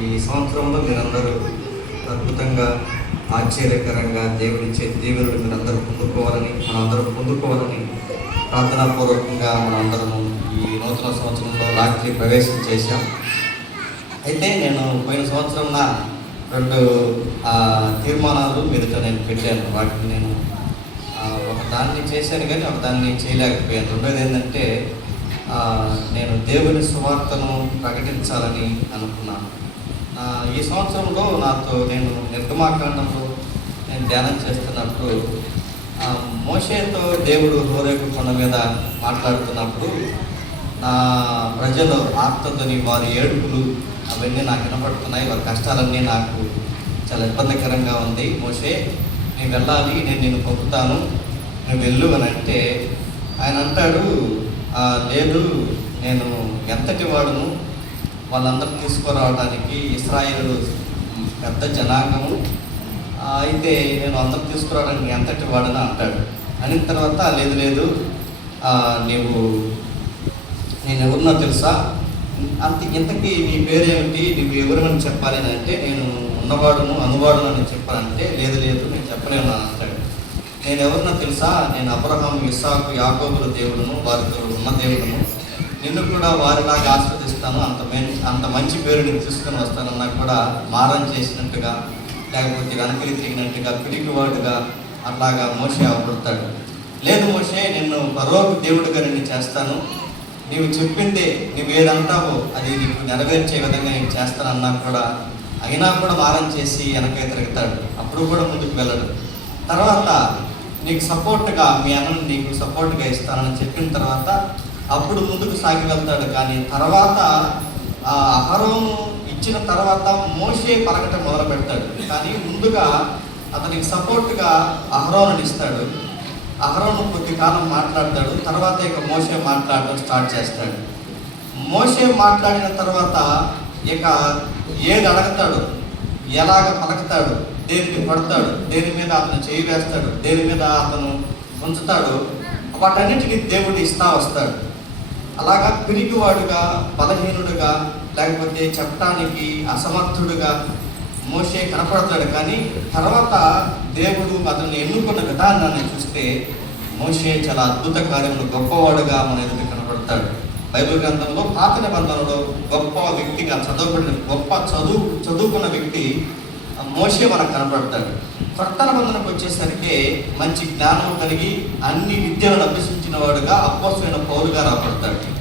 ఈ సంవత్సరంలో మీరందరూ అద్భుతంగా ఆశ్చర్యకరంగా దేవుని చే మీరందరూ పొందుకోవాలని మనందరూ పొందుకోవాలని ప్రార్థనాపూర్వకంగా మనందరం ఈ నూతన సంవత్సరంలో రాత్రి ప్రవేశం చేశాం. అయితే నేను పోయిన సంవత్సరం నా రెండు తీర్మానాలు మీరుతో నేను పెట్టాను. వాటిని నేను ఒకదాన్ని ఒక దాన్ని చేశాను కానీ ఒక దాన్ని చేయలేకపోయాను. రెండోది ఏంటంటే నేను దేవుని సువార్తను ప్రకటించాలని అనుకున్నాను. ఈ సంవత్సరంలో నాతో నేను నిర్గమాకాండంలో నేను ధ్యానం చేస్తున్నప్పుడు మోషేతో దేవుడు హోరేపు కొండ మీద మాట్లాడుతున్నప్పుడు నా ప్రజలు ఆత్మతోని వారి ఏడుపులు అవన్నీ నాకు వినపడుతున్నాయి. వారి కష్టాలన్నీ నాకు చాలా ఇబ్బందికరంగా ఉంది. మోషే నేను వెళ్ళాలి నేను నేను పంపుతాను నేను వెళ్ళు అని అంటే ఆయన అంటాడు "ఆ, లేదు నేను ఎంతటి వాడును వాళ్ళందరూ తీసుకురావడానికి ఇస్రాయిల్ పెద్ద జనాంగము. అయితే నేను అందరూ తీసుకురావడానికి ఎంతటి వాడని అంటాడు. అనిన తర్వాత లేదు లేదు నీవు నేను ఎవరినో తెలుసా? అంత ఇంతకీ నీ పేరేమిటి? నువ్వు ఎవరిని చెప్పాలి అని అంటే నేను ఉన్నవాడును అనువాడును అని చెప్పాలంటే లేదు లేదు నేను చెప్పలేను అంటాడు. నేను ఎవరినో తెలుసా? నేను అబ్రహాం ఇస్సాకు యాకోబుల దేవుడును వారితో ఉన్న దేవుడును. నిన్ను కూడా వారిలాగా ఆస్వాదిస్తాను అంత మంచి అంత మంచి పేరు నేను తీసుకొని వస్తానన్నా కూడా మారం చేసినట్టుగా లేకపోతే వెనకలి తిరిగినట్టుగా పిరికివాడుగా అట్లాగా మోసే అవపడతాడు లేదు మోసే నిన్ను పరోపు దేవుడిగా నేను చేస్తాను. నీవు చెప్పింది నువ్వు ఏదంటావో అది నీకు నెరవేర్చే విధంగా నేను చేస్తానన్నా కూడా అయినా కూడా మారం చేసి వెనకే తిరుగుతాడు. అప్పుడు కూడా ముందుకు వెళ్ళడు. తర్వాత నీకు సపోర్ట్గా మీ అన్నను నీకు సపోర్ట్గా ఇస్తానని చెప్పిన తర్వాత అప్పుడు ముందుకు సాగి వెళ్తాడు. కానీ తర్వాత ఆ అహరోను ఇచ్చిన తర్వాత మోసే పలకటం మొదలు పెడతాడు. కానీ ముందుగా అతనికి సపోర్ట్గా అహరోను ఇస్తాడు. అహరోను కొద్ది కాలం మాట్లాడతాడు. తర్వాత ఇక మోసే మాట్లాడడం స్టార్ట్ చేస్తాడు. మోసే మాట్లాడిన తర్వాత ఇక ఏది అడగతాడు? ఎలాగ పలకతాడు? దేనికి పడతాడు? దేని మీద అతను చేయి వేస్తాడు? దేని మీద అతను ఉంచుతాడు? వాటన్నిటికీ దేవుడు ఇస్తా వస్తాడు. అలాగా పిరిగివాడుగా బలహీనుడుగా లేకపోతే చెప్పడానికి అసమర్థుడుగా మోసే కనపడతాడు. కానీ తర్వాత దేవుడు అతన్ని ఎన్నుకున్న విధానాన్ని చూస్తే మోషే చాలా అద్భుత కార్యంలో గొప్పవాడుగా మన ఎదుట కనపడతాడు. బైబిల్ గ్రంథంలో పాత నిబంధనలో గొప్ప వ్యక్తిగా చదువుకున్న గొప్ప చదువు చదువుకున్న వ్యక్తి మోసే మోషే మనకు కనపడతాడు. కొత్త నిబంధనకు వచ్చేసరికి మంచి జ్ఞానం కలిగి అన్ని విద్యలను అభ్యసించిన వాడుగా అపోసమైన పౌరుగా రాబడతాడు.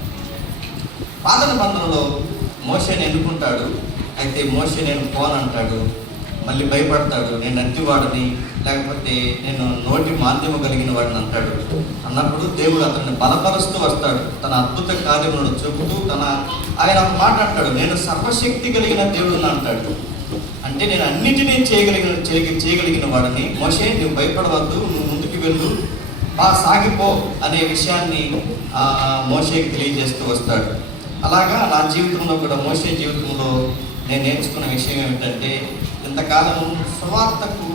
పాత నిబంధనలో మోసేని ఎన్నుకుంటాడు. అయితే మోసే నేను పోనంటాడు మళ్ళీ భయపడతాడు. నేను అట్టివాడిని లేకపోతే నేను నోటి మాధ్యమం కలిగిన వాడిని అంటాడు. అన్నప్పుడు దేవుడు అతన్ని బలపరుస్తూ వస్తాడు. తన అద్భుత కార్యములను చెబుతూ తన ఆయన ఒక మాట అంటాడు నేను సర్వశక్తి కలిగిన దేవుడిని అంటాడు. అంటే నేను అన్నిటినీ చేయగలిగిన చేయగలిగిన వాడిని. మోషే నువ్వు భయపడవద్దు నువ్వు ముందుకు వెళ్ళు. బాగా సాగిపో అనే విషయాన్ని మోషేకి తెలియజేస్తూ వస్తాడు. అలాగా నా జీవితంలో కూడా మోసే జీవితంలో నేను నేర్చుకున్న విషయం ఏమిటంటే ఇంతకాలం సువార్తకు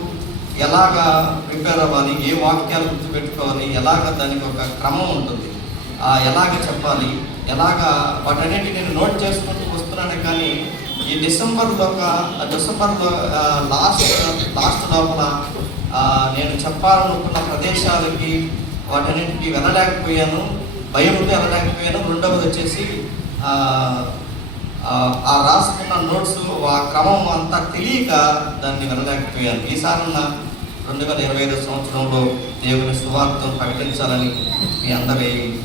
ఎలాగా ప్రిపేర్ అవ్వాలి ఏ వాక్యాలు గుర్తుపెట్టుకోవాలి ఎలాగ దానికి ఒక క్రమం ఉంటుంది. ఎలాగ చెప్పాలి ఎలాగ వాటన్నిటి నేను నోట్ చేసుకుంటూ వస్తున్నాను కానీ ఈ డిసెంబర్లో ఒక డిసెంబర్ లాస్ట్ లాస్ట్ లోపల నేను చెప్పాలనుకున్న ప్రదేశాలకి వాటన్నిటికీ వెళ్ళలేకపోయాను. భయంతో వెళ్ళలేకపోయాను. రెండవది వచ్చేసి ఆ, రాసుకున్న నోట్స్ ఆ క్రమం అంతా తెలియక దాన్ని వెళ్ళలేకపోయాను. ఈసారి రెండు వేల ఇరవై ఐదు సంవత్సరంలో దేవుని సువార్తను ప్రకటించాలని మీ అందరి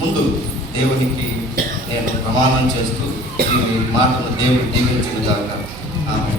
ముందు దేవునికి నేను ప్రమాణం చేస్తూ ఈ మాటను దేవుడు దీవించుగాక ఆమె